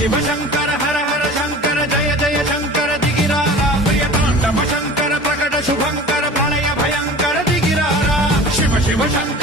शिव शंकर हर हर शंकर जय जय शंकर दिगिरारा प्रियतांडव शंकर प्रकट शुभंकर प्रणय भयंकर दिगिरारा शिव शिव शंकर